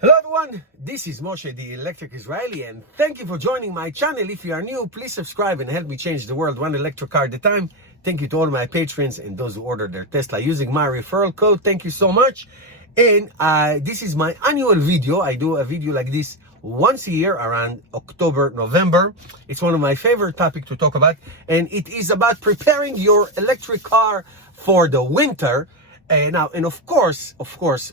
Hello everyone, this is Moshe the Electric Israeli, and thank you for joining my channel. If you are new, please subscribe and help me change the world one electric car at a time. Thank you to all my patrons and those who ordered their Tesla using my referral code. Thank you so much. And this is my annual video. I do a video like this once a year around October, November. It's one of my favorite topics to talk about, and it is about preparing your electric car for the winter. And of course,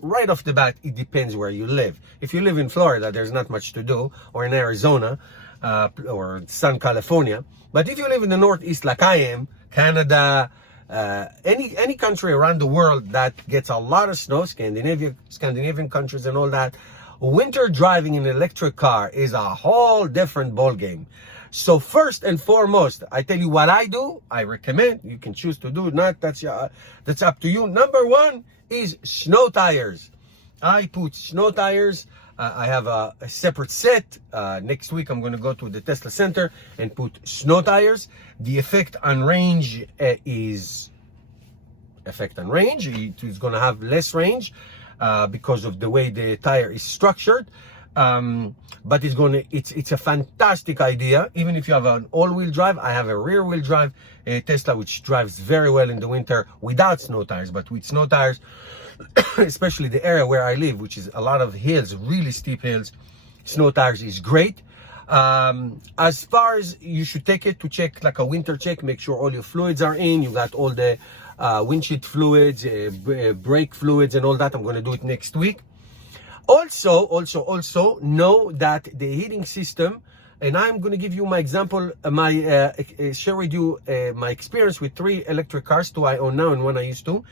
right off the bat, it depends where you live. If you live in Florida, there's not much to do, or in Arizona, or Southern California. But if you live in the Northeast, like I am, Canada, any country around the world that gets a lot of snow, Scandinavian countries and all that, winter driving in an electric car is a whole different ball game. So first and foremost, I tell you what I do. I recommend. You can choose to do it not. That's up to you. Number one is snow tires. I put snow tires. I have a separate set. Next week, I'm going to go to the Tesla Center and put snow tires. The effect on range is It is going to have less range because of the way the tire is structured. But it's a fantastic idea. Even if you have an all-wheel drive, I have a rear-wheel drive Tesla, which drives very well in the winter without snow tires. But with snow tires, especially the area where I live, which is a lot of hills, really steep hills, snow tires is great. As far as you should take it to check, like a winter check, make sure all your fluids are in. You got all the windshield fluids, brake fluids, and all that. I'm going to do it next week. Also know that the heating system, and I'm going to give you my example, share with you my experience with 3 electric cars, 2 I own now and 1 I used to,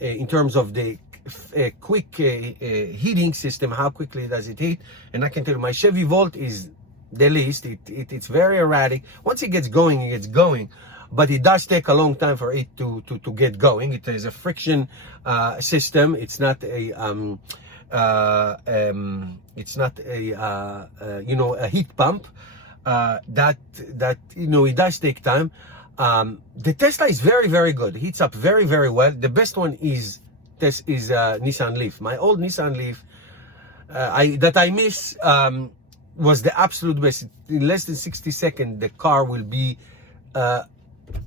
in terms of the quick heating system, how quickly does it heat. And I can tell you my Chevy Volt is the least. It's very erratic. Once it gets going, it gets going. But it does take a long time for it to get going. It is a friction system. It's not a a heat pump that it does take time. The Tesla is very, very good. It heats up very, very well. The best one is Nissan Leaf. My old Nissan Leaf that I miss was the absolute best. In less than 60 seconds, the car will be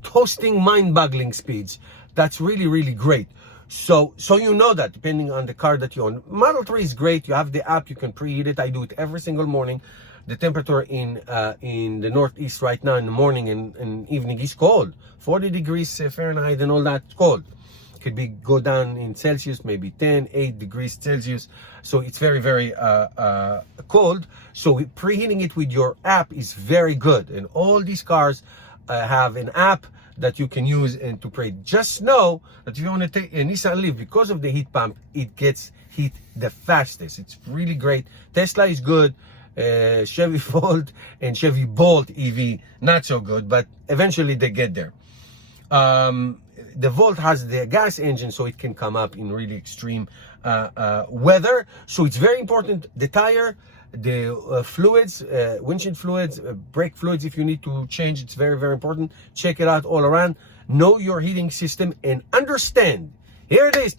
toasting, mind-boggling speeds. That's really, really great. So you know that, depending on the car that you own. Model 3 is great. You have the app, you can preheat it. I do it every single morning. The temperature in the Northeast right now in the morning and evening is cold. 40 degrees Fahrenheit and all that, cold. Could go down in Celsius, maybe 8 degrees Celsius. So it's very, very cold. So preheating it with your app is very good. And all these cars have an app that you can use and to pray. Just know that if you want to take a Nissan Leaf, because of the heat pump, it gets heat the fastest. It's really great. Tesla is good. Chevy Volt and Chevy Bolt EV, not so good, but eventually they get there. The Volt has the gas engine, so it can come up in really extreme weather. So it's very important. The tire, the fluids, windshield fluids, brake fluids, if you need to change, it's very, very important. Check it out all around. Know your heating system and understand. Here it is.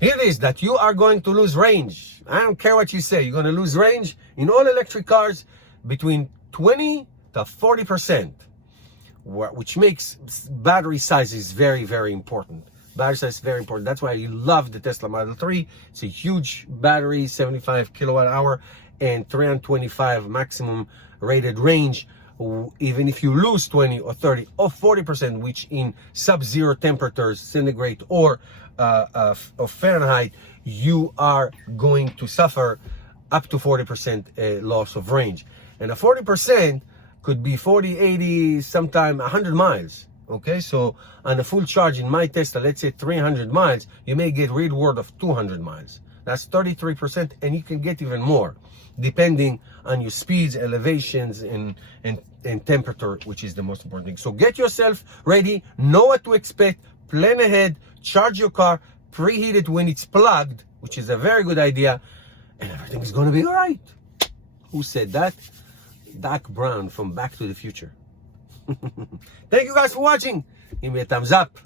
Here it is that you are going to lose range. I don't care what you say. You're going to lose range in all electric cars between 20 to 40%, which makes battery size is very, very important. Battery size is very important. That's why you love the Tesla Model 3. It's a huge battery, 75 kilowatt hour and 325 maximum rated range. Even if you lose 20 or 30 or 40%, which in sub-zero temperatures, centigrade or of Fahrenheit, you are going to suffer up to 40% loss of range. And a 40% could be 40, 80, sometime 100 miles. Okay, so on a full charge in my Tesla, let's say 300 miles, you may get real world of 200 miles. That's 33%, and you can get even more, depending on your speeds, elevations, and temperature, which is the most important thing. So get yourself ready, know what to expect, plan ahead, charge your car, preheat it when it's plugged, which is a very good idea, and everything is going to be all right. Who said that? Doc Brown from Back to the Future. Thank you guys for watching. Give me a thumbs up.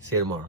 See you tomorrow.